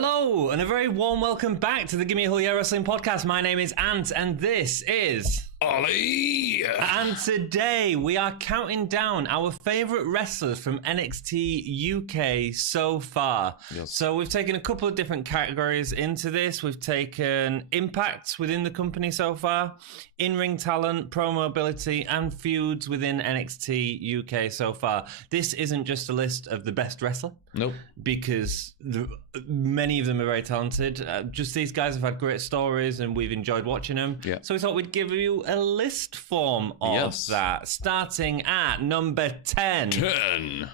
Hello, and a very warm welcome back to the Gimme UK Wrestling podcast. My name is Ant, and this is Ollie. And today we are counting down our favourite wrestlers from NXT UK so far. Yes. So we've taken a couple of different categories into this. We've taken impact within the company so far, in-ring talent, promo ability, and feuds within NXT UK so far. This isn't just a list of the best wrestler. Nope. Because many of them are very talented. Just these guys have had great stories and we've enjoyed watching them. Yeah. So we thought we'd give you a list form of that. Starting at number 10. 10.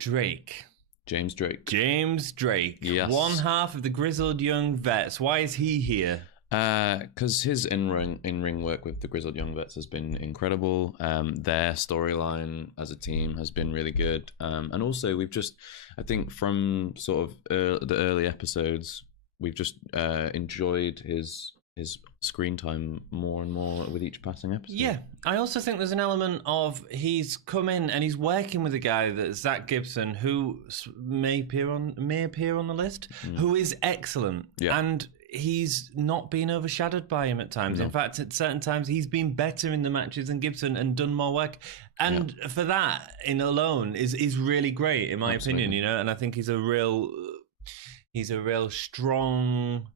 Drake. James Drake. James Drake. Yes. One half of the Grizzled Young Vets. Why is he here? Because his in-ring work with the Grizzled Young Vets has been incredible. Their storyline as a team has been really good. And also we've just, I think from sort of the early episodes, we've just enjoyed his screen time more and more with each passing episode. Yeah, I also think there's an element of he's come in and he's working with a guy that's Zack Gibson, who may appear on the list, who is excellent. Yeah. And he's not been overshadowed by him at times. No. In fact, at certain times, he's been better in the matches than Gibson and done more work. And for that in alone is really great, in my opinion, you know. And I think he's a real strong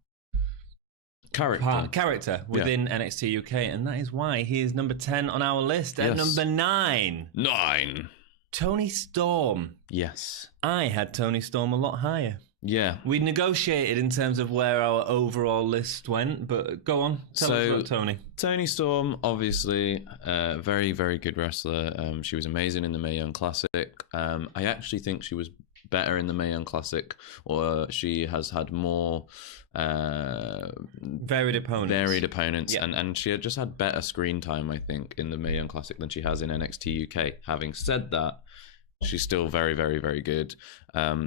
character within NXT UK, and that is why he is number 10 on our list. At number 9. Toni Storm. Yes. I had Toni Storm a lot higher. Yeah. We negotiated in terms of where our overall list went, but go on, tell us about Toni. Toni Storm, obviously, very, very good wrestler. She was amazing in the Mae Young Classic. I actually think she was better in the Mae Young Classic, or she has had more varied opponents. Yeah. And she had just had better screen time, I think, in the Mae Young Classic than she has in NXT UK. Having said that, she's still very, very, very good,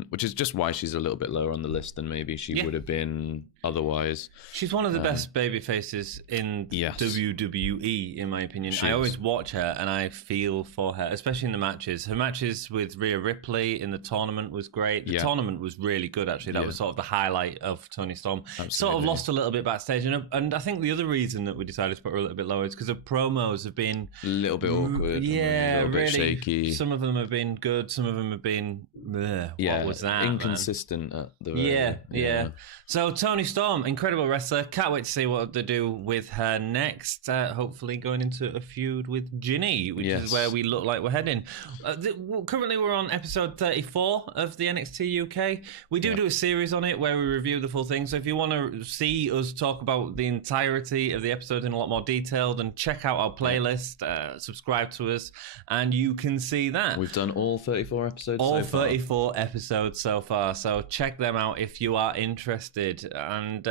which is just why she's a little bit lower on the list than maybe she would have been otherwise. She's one of the best baby faces in WWE, in my opinion. I always watch her and I feel for her, especially in the matches. Her matches with Rhea Ripley in the tournament was great. The tournament was really good, actually. That was sort of the highlight of Toni Storm. Absolutely. Sort of lost a little bit backstage. And I think the other reason that we decided to put her a little bit lower is because her promos have been a little bit awkward. Yeah, a little bit shaky. Some of them have been good. Some of them have been, what was that? Inconsistent at the very Yeah. So Toni Storm, incredible wrestler. Can't wait to see what they do with her next. Hopefully going into a feud with Gimme, which is where we look like we're heading. Currently we're on episode 34 of the NXT UK. We do a series on it where we review the full thing. So if you want to see us talk about the entirety of the episode in a lot more detail, then check out our playlist, subscribe to us, and you can see that. We've done all 34 episodes so far. 34 episodes so far. So check them out if you are interested. And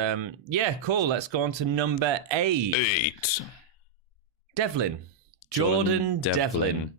cool. Let's go on to number 8. Devlin. Jordan Devlin.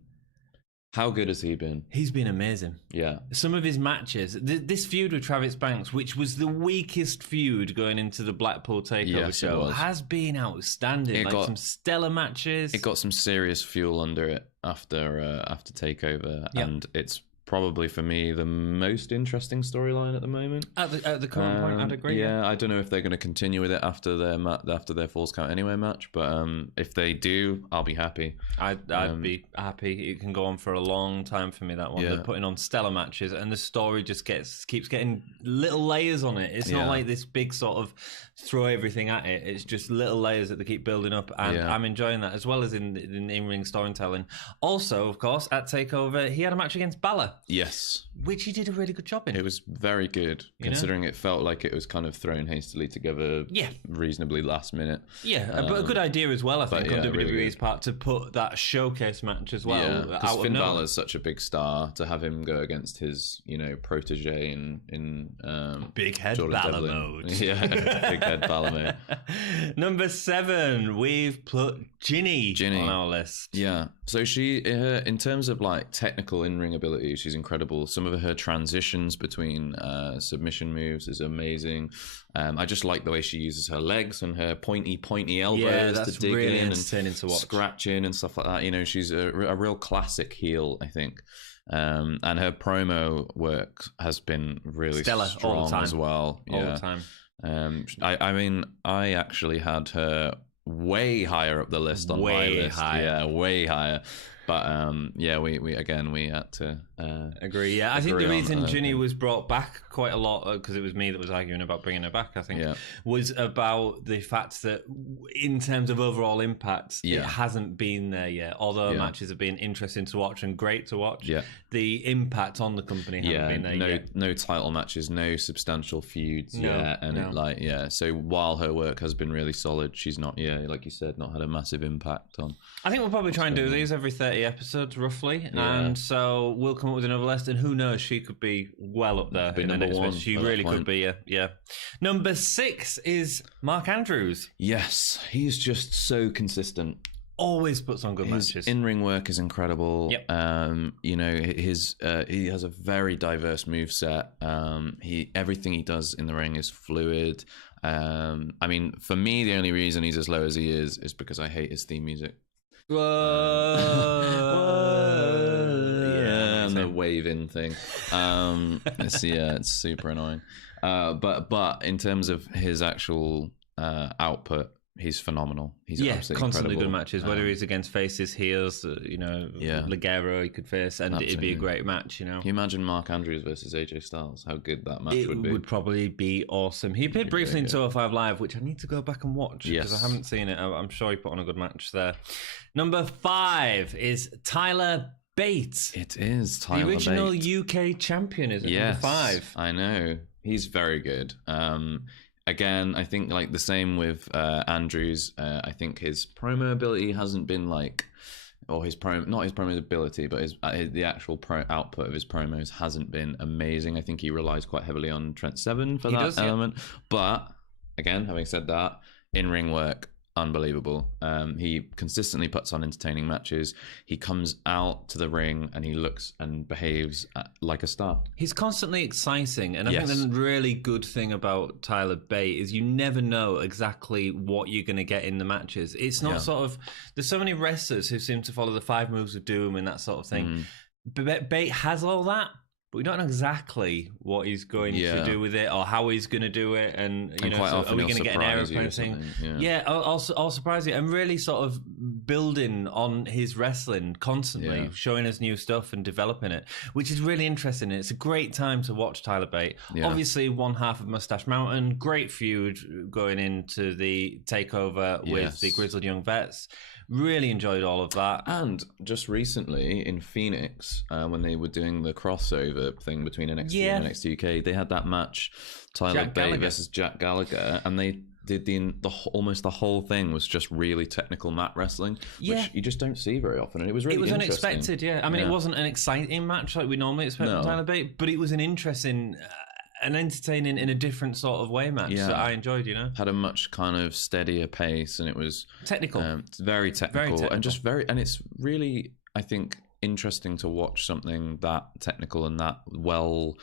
How good has he been? He's been amazing. Yeah. Some of his matches. This feud with Travis Banks, which was the weakest feud going into the Blackpool TakeOver show, has been outstanding. Some stellar matches. It got some serious fuel under it after TakeOver, and it's probably for me the most interesting storyline at the moment. At the current point, I'd agree. Yeah, I don't know if they're going to continue with it after their Falls Count Anywhere match, but if they do, I'll be happy. I'd be happy. It can go on for a long time for me, that one. They're putting on stellar matches, and the story just keeps getting little layers on it. It's not like this big sort of throw everything at it. It's just little layers that they keep building up, and I'm enjoying that, as well as in in-ring storytelling. Also, of course, at TakeOver, he had a match against Balor. Yes. Which he did a really good job in. It was very good, considering it felt like it was kind of thrown hastily together reasonably last minute. Yeah, but a good idea as well, I think, on WWE's part, to put that showcase match as well. Yeah, because Finn Balor's such a big star, to have him go against his, protege in Big Head Jordan Balor Devlin. mode. Yeah, Big Head Balor mode. Number 7, we've put Gimme on our list. Yeah, so she, in terms of like technical in-ring ability, she's incredible. Some of her transitions between submission moves is amazing. I just like the way she uses her legs and her pointy elbows to dig really in entertaining to watch. Scratch in and stuff like that. You know, she's a real classic heel, I think. And her promo work has been really stellar, strong all the time. as well. All the time. I mean, I actually had her way higher up the list on my list. Higher. Yeah, way higher. But we had to agree. Yeah, I think the reason Ginny was brought back quite a lot, because it was me that was arguing about bringing her back, I think, was about the fact that in terms of overall impact, it hasn't been there yet. Although matches have been interesting to watch and great to watch, the impact on the company hasn't been there yet. No title matches, no substantial feuds yet. And so while her work has been really solid, she's not, like you said, not had a massive impact on. I think we'll probably try and do these every 30 episodes, roughly. And so we'll come up with another list, and who knows, she could be well up there in the next one. She really could be, yeah. Number 6 is Mark Andrews. Yes, he's just so consistent. Always puts on good matches. His in-ring work is incredible. Yep. You know, he has a very diverse moveset. Everything he does in the ring is fluid. I mean, for me, the only reason he's as low as he is because I hate his theme music. And the wave in thing. It's super annoying. But in terms of his actual output, he's phenomenal. He's absolutely constantly incredible. Good matches. Whether he's against faces, heels, Ligero he could face, and it'd be a great match. You know, can you imagine Mark Andrews versus AJ Styles? How good that match would be. It would probably be awesome. He appeared briefly in 205 Live, which I need to go back and watch because I haven't seen it. I'm sure he put on a good match there. Number 5 is Tyler Bate. It is Tyler Bate. The original UK champion is number 5. I know. He's very good. Again, I think like the same with Andrews. I think his promo ability hasn't been not his promo ability, but the actual output of his promos hasn't been amazing. I think he relies quite heavily on Trent Seven for that element. Yeah. But again, having said that, in-ring work, unbelievable. He consistently puts on entertaining matches. He comes out to the ring and he looks and behaves like a star. He's constantly exciting, and I think the really good thing about Tyler Bate is you never know exactly what you're going to get in the matches. It's not sort of, there's so many wrestlers who seem to follow the 5 moves of doom and that sort of thing. Bate has all that, but we don't know exactly what he's going to do with it or how he's going to do it. And are we going to get an aeroplane thing? I'll surprise you. I'm really sort of building on his wrestling constantly, showing us new stuff and developing it, which is really interesting. It's a great time to watch Tyler Bate. Obviously, one half of Mustache Mountain, great feud going into the takeover with the Grizzled Young Vets. Really enjoyed all of that. And just recently in Phoenix, when they were doing the crossover thing between NXT and NXT UK, they had that match, Tyler Bate versus Jack Gallagher, and they did almost the whole thing was just really technical mat wrestling, which you just don't see very often. And it was really unexpected, I mean, it wasn't an exciting match like we normally expect from Tyler Bate, but it was an interesting and entertaining in a different sort of way match that I enjoyed, Had a much kind of steadier pace, and it was technical. Very technical, and just and it's really, I think, interesting to watch something that technical and that well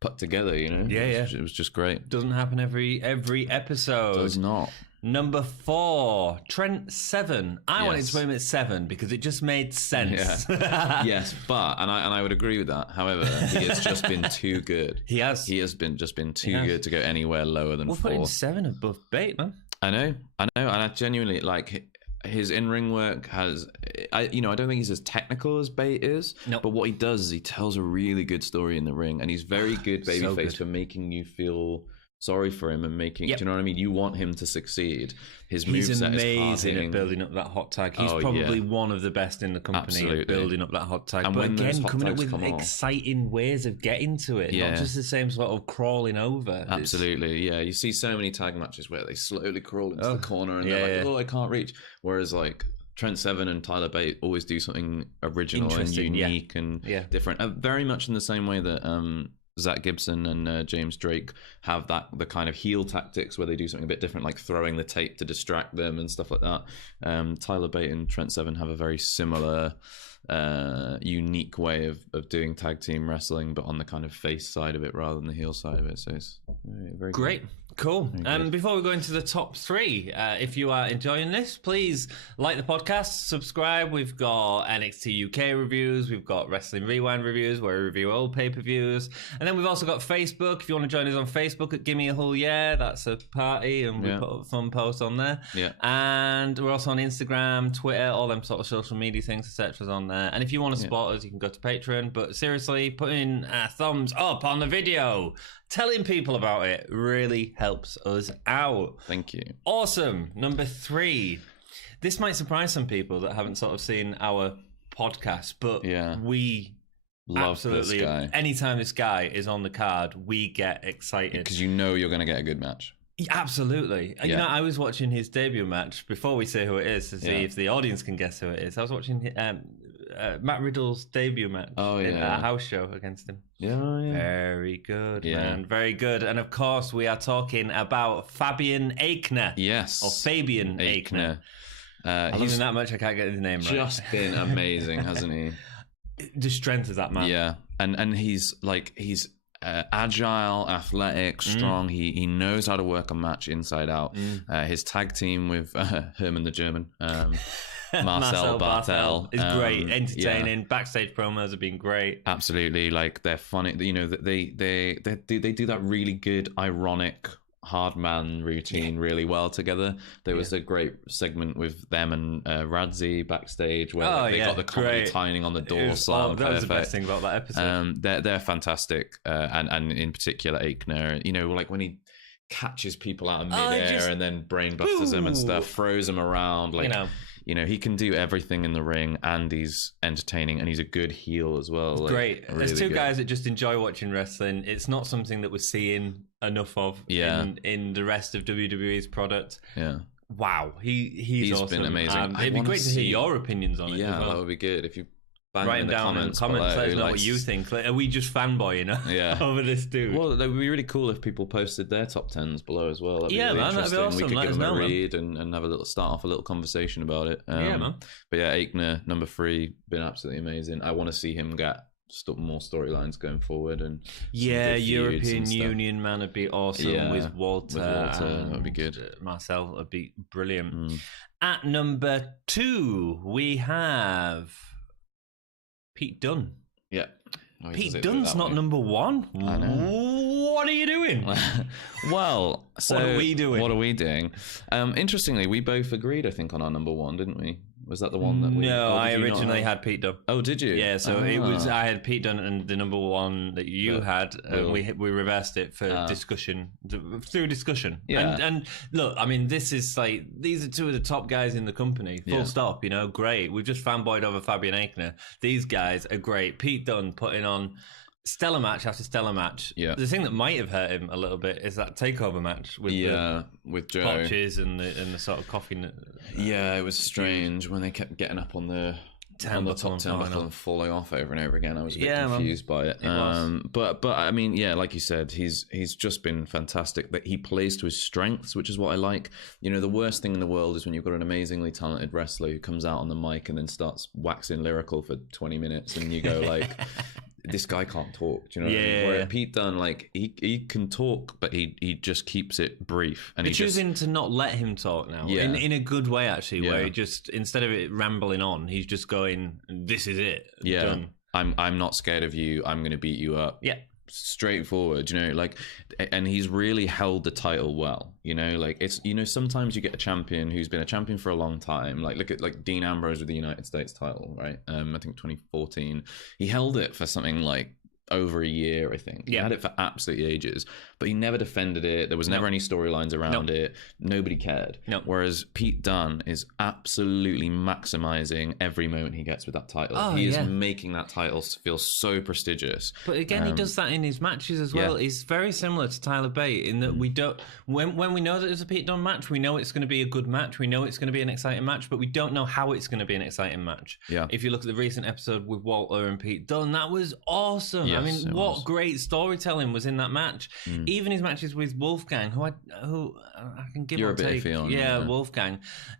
put together, It was just great. Doesn't happen every episode. Does not. Number 4, Trent Seven. I wanted to put him at 7 because it just made sense. Yes, but and I would agree with that. However, he has just been too good. He has been too good to go anywhere lower than 4. We'll put him 7 above Bate, man. I know, and I genuinely like his in-ring work has. I don't think he's as technical as Bate is. Nope. But what he does is he tells a really good story in the ring, and he's very good babyface for making you feel sorry for him and making, do you know what I mean? You want him to succeed. He's amazing at building up that hot tag. He's probably one of the best in the company at building up that hot tag. And but again, coming up with exciting ways of getting to it, not just the same sort of crawling over. Absolutely, You see so many tag matches where they slowly crawl into the corner and they're like, I can't reach. Whereas like Trent Seven and Tyler Bate always do something original and unique and different. Very much in the same way that Zach Gibson and James Drake have the kind of heel tactics where they do something a bit different, like throwing the tape to distract them and stuff like that. Tyler Bate and Trent Seven have a very similar, unique way of doing tag team wrestling, but on the kind of face side of it rather than the heel side of it. So it's very great. Good. Cool. Before we go into the top three, if you are enjoying this, please like the podcast, subscribe. We've got NXT UK reviews, we've got Wrestling Rewind reviews where we review old pay-per-views, and then we've also got Facebook. If you want to join us on Facebook at Gimme a Whole Yeah, that's a party, and we put up fun posts on there. Yeah. And we're also on Instagram, Twitter, all them sort of social media things, etc. on there. And if you want to support us, you can go to Patreon. But seriously, putting a thumbs up on the video, telling people about it really helps us out. Thank you. Awesome. Number 3. This might surprise some people that haven't sort of seen our podcast, but we love absolutely, this guy. Anytime this guy is on the card, we get excited. Because you know you're going to get a good match. Absolutely. You know, I was watching his debut match before we say who it is to see if the audience can guess who it is. I was watching Matt Riddle's debut match in a house show against him. Yeah. Very good, man. Very good. And of course, we are talking about Fabian Aichner. Yes. Or Fabian Aichner. I love him that much, I can't get his name right. Just been amazing, hasn't he? The strength of that man. Yeah. And he's agile, athletic, strong. He knows how to work a match inside out. His tag team with Herman the German, Marcel Bartel is great, entertaining. Backstage promos have been great. Absolutely, like they're funny. You know, they do that really good, ironic hard man routine really well together. There was a great segment with them and Radzi backstage where they got the comedy timing on the door slam. That was the best thing about that episode. They're fantastic, and in particular Aichner. You know, like when he catches people out of midair and then brainbusters them and stuff, throws them around, like. You know, he can do everything in the ring, and he's entertaining, and he's a good heel as well. Like, great. really There's two guys that just enjoy watching wrestling. It's not something that we're seeing enough of in the rest of WWE's product. Yeah. Wow. He's awesome. Been amazing. It'd be great to hear your opinions on it. Yeah, that would be good. If you write down in the comments, let us know what you think. Are we just fanboying over this dude? Well, it would be really cool if people posted their top 10s below as well. That'd be really that'd be awesome. We could let give them a read and have start off a little conversation about it. Man. But yeah, Aichner, number 3, been absolutely amazing. I want to see him get more storylines going forward. And European Union man would be awesome with Walter. That would be good. Marcel would be brilliant. At number 2, we have Pete Dunne. Yeah. Pete Dunne's not number 1. I know. What are you doing? Well, so what are we doing? Interestingly, we both agreed, I think, on our number 1, didn't we? Was that the one that we... No, I originally had Pete Dunne. Oh, did you? Yeah, so it was... I had Pete Dunne and the number 1 that you had. We reversed it for discussion. Through discussion. Yeah. And look, I mean, this is like... These are 2 of the top guys in the company. Full stop, you know, great. We've just fanboyed over Fabian Aichner. These guys are great. Pete Dunne putting on... stellar match after stellar match. Yeah. The thing that might have hurt him a little bit is that takeover match with with Joe, botches and the sort of coughing. It was strange when they kept getting up on the top turnbuckle and falling off over and over again. I was a bit confused by it. But I mean, like you said, he's just been fantastic. That he plays to his strengths, which is what I like. You know, the worst thing in the world is when you've got an amazingly talented wrestler who comes out on the mic and then starts waxing lyrical for 20 minutes, and you go like. This guy can't talk. Do you know what I mean? Where Pete Dunne, like he can talk, but he just keeps it brief. And they're choosing to not let him talk now. In a good way, actually. Where he just, instead of it rambling on, he's just going, "This is it." Yeah, done. I'm not scared of you. I'm going to beat you up. Yeah. Straightforward, you know, like, and he's really held the title well, you know, like it's, you know, sometimes you get a champion who's been a champion for a long time, like look at like Dean Ambrose with the United States title, right? I think 2014 he held it for something like over a year, I think. He had it for absolutely ages, but he never defended it. There was never any storylines around it. Nobody cared. Whereas Pete Dunne is absolutely maximizing every moment he gets with that title. He is making that title feel so prestigious. But again, he does that in his matches as well. He's very similar to Tyler Bate in that we don't, when we know that there's a Pete Dunne match, we know it's going to be a good match. We know it's going to be an exciting match, but we don't know how it's going to be an exciting match. If you look at the recent episode with Walter and Pete Dunne, that was awesome. I mean, what great storytelling was in that match. Even his matches with Wolfgang, who I can give You're or a bit take. iffy on, Yeah, Wolfgang.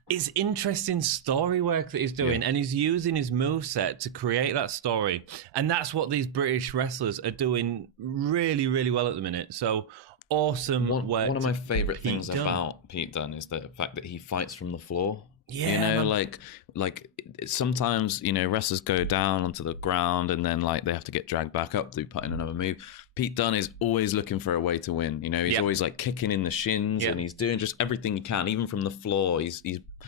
It's interesting story work that he's doing, and he's using his moveset to create that story. And that's what these British wrestlers are doing really, really well at the minute. So awesome work. One of my favourite things Dunne. about Pete Dunne is the fact that he fights from the floor. Yeah, you know, like sometimes, you know, wrestlers go down onto the ground and then like they have to get dragged back up through putting another move. Pete Dunne is always looking for a way to win. You know, he's always like kicking in the shins and he's doing just everything he can, even from the floor. He's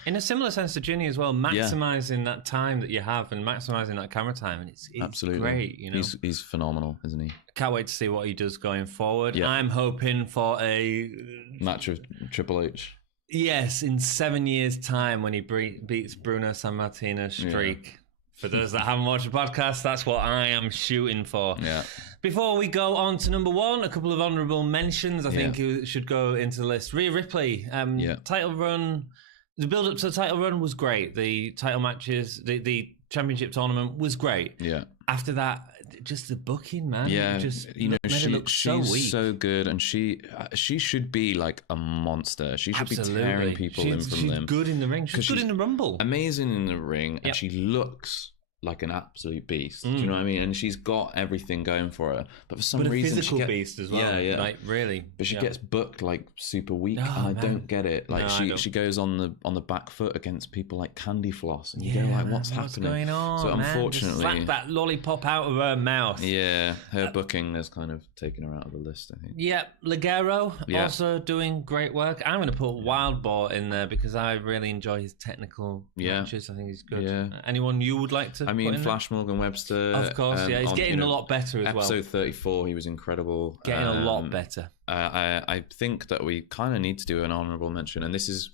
in a similar sense to Gimme as well, maximizing that time that you have and maximizing that camera time, and it's absolutely great. You know, he's phenomenal, isn't he? Can't wait to see what he does going forward. I'm hoping for a match with Triple H. Yes, in 7 years' time when he beats Bruno Sammartino's streak. Yeah. For those that haven't watched the podcast, that's what I am shooting for. Yeah. Before we go on to number one, a couple of honourable mentions. I think you should go into the list. Rhea Ripley, title run. The build-up to the title run was great. The title matches, the championship tournament was great. Yeah. After that, just the booking, man. Yeah, just you know, she's weak. so good, and she should be like a monster. She should be tearing people in from them. She's good in the ring. She's good in the Rumble. Amazing in the ring, and she looks like an absolute beast. Do you know what I mean? And she's got everything going for her, but for some reason, physical beast as well. Yeah, like really. But she gets booked like super weak, and I don't get it. Like she goes on the back foot against people like Candy Floss, and you go like, what's happening? Going on? So unfortunately, just slap that lollipop out of her mouth. Yeah, her booking has kind of taken her out of the list, I think. Yeah, Ligero also doing great work. I'm going to put Wild Boar in there because I really enjoy his technical matches. I think he's good. Yeah. Anyone you would like to? I mean, Flash Morgan Webster. Of course, he's getting a lot better as well. Episode 34, he was incredible. Getting a lot better. I think that we kind of need to do an honourable mention, and this is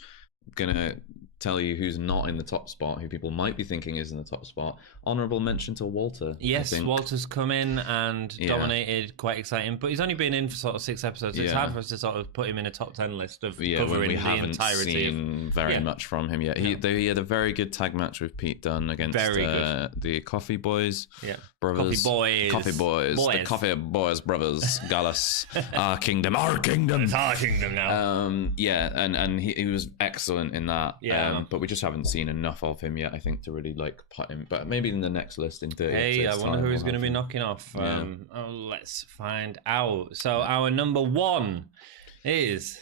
going to tell you who's not in the top spot, who people might be thinking is in the top spot. Honourable mention to Walter. Yes, Walter's come in and dominated, quite exciting, but he's only been in for sort of 6 episodes. It's hard for us to sort of put him in a top 10 list of covering when we the haven't entirety. Seen very much from him yet. He had a very good tag match with Pete Dunne against the Coffee Boys. Yeah. Brothers. Coffee Boys. The Coffee Boys brothers. Gallus. Our kingdom. It's our kingdom now. And he was excellent in that. Yeah. But we just haven't seen enough of him yet, I think, to really like put him. But maybe in the next list in 30. Hey, I wonder who he's going to be knocking off. Let's find out. So our number one is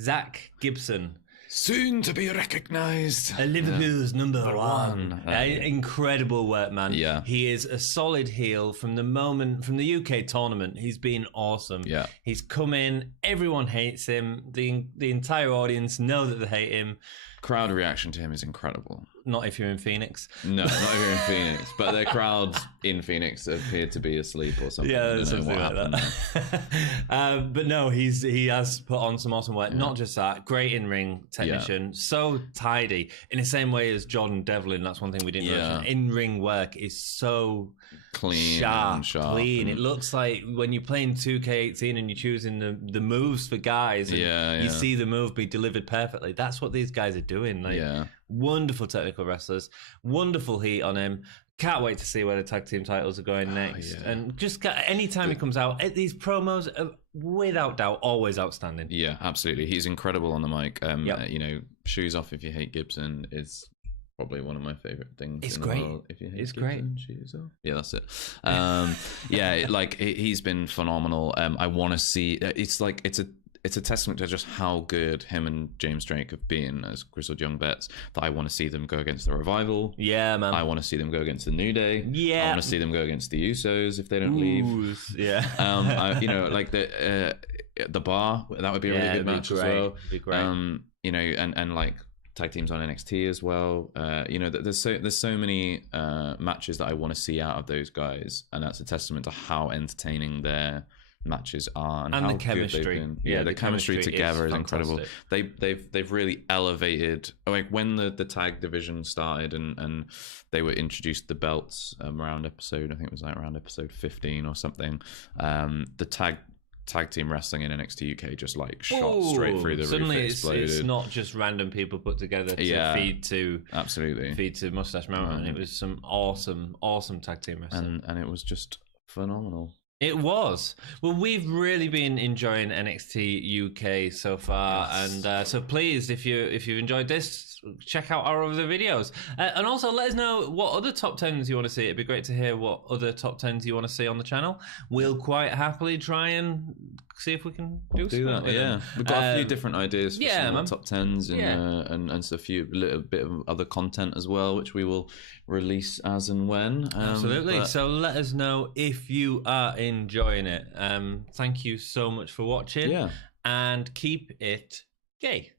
Zack Gibson. Soon to be recognised. Liverpool's number one. Incredible work, man. Yeah. He is a solid heel from the UK tournament. He's been awesome. Yeah. He's come in. Everyone hates him. The entire audience know that they hate him. Crowd reaction to him is incredible. Not if you're in Phoenix. No, not if you're in Phoenix. But the crowds in Phoenix appear to be asleep or something. Yeah, something like that. But no, he has put on some awesome work. Yeah. Not just that, great in-ring technician, so tidy. In the same way as Jordan Devlin, that's one thing we didn't mention. In-ring work is so clean, sharp. Clean. It looks like when you're playing 2K18 and you're choosing the moves for guys, and you see the move be delivered perfectly. That's what these guys are doing. Like, wonderful technical wrestlers, wonderful heat on him. Can't wait to see where the tag team titles are going next. And just anytime he comes out, these promos are without doubt always outstanding. Yeah, absolutely. He's incredible on the mic. You know, shoes off if you hate Gibson is probably one of my favorite things. It's great. If you hate it's Gibson, great. Shoes off. Yeah, that's it. Like he's been phenomenal. I want to see. It's a testament to just how good him and James Drake have been as Grizzled Young Vets that I want to see them go against the Revival. Yeah, man. I want to see them go against the New Day. Yeah. I want to see them go against the Usos if they don't leave. Yeah. You know, like the Bar, that would be a really good match as well. It'd be great. You know, and like tag teams on NXT as well. You know, there's so many matches that I want to see out of those guys, and that's a testament to how entertaining their matches are and how the chemistry. Good they've been. Yeah, the chemistry together is incredible. They've really elevated. Like when the tag division started and they were introduced the belts around episode, I think it was like around episode 15 or something. The tag team wrestling in NXT UK just like shot straight through the suddenly roof. Suddenly it's not just random people put together to feed to Mustache Mountain. It was some awesome tag team wrestling, and it was just phenomenal. It was. Well, we've really been enjoying NXT UK so far, Yes. and so please, if you've enjoyed this, check out our other videos, and also let us know what other top 10s you want to see. It'd be great to hear what other top 10s you want to see on the channel. We'll quite happily try and see if we can do that. With yeah, them. We've got a few different ideas for some top 10s and a few little bit of other content as well, which we will release as and when. Absolutely. So let us know if you are enjoying it. Thank you so much for watching. Yeah. And keep it gay.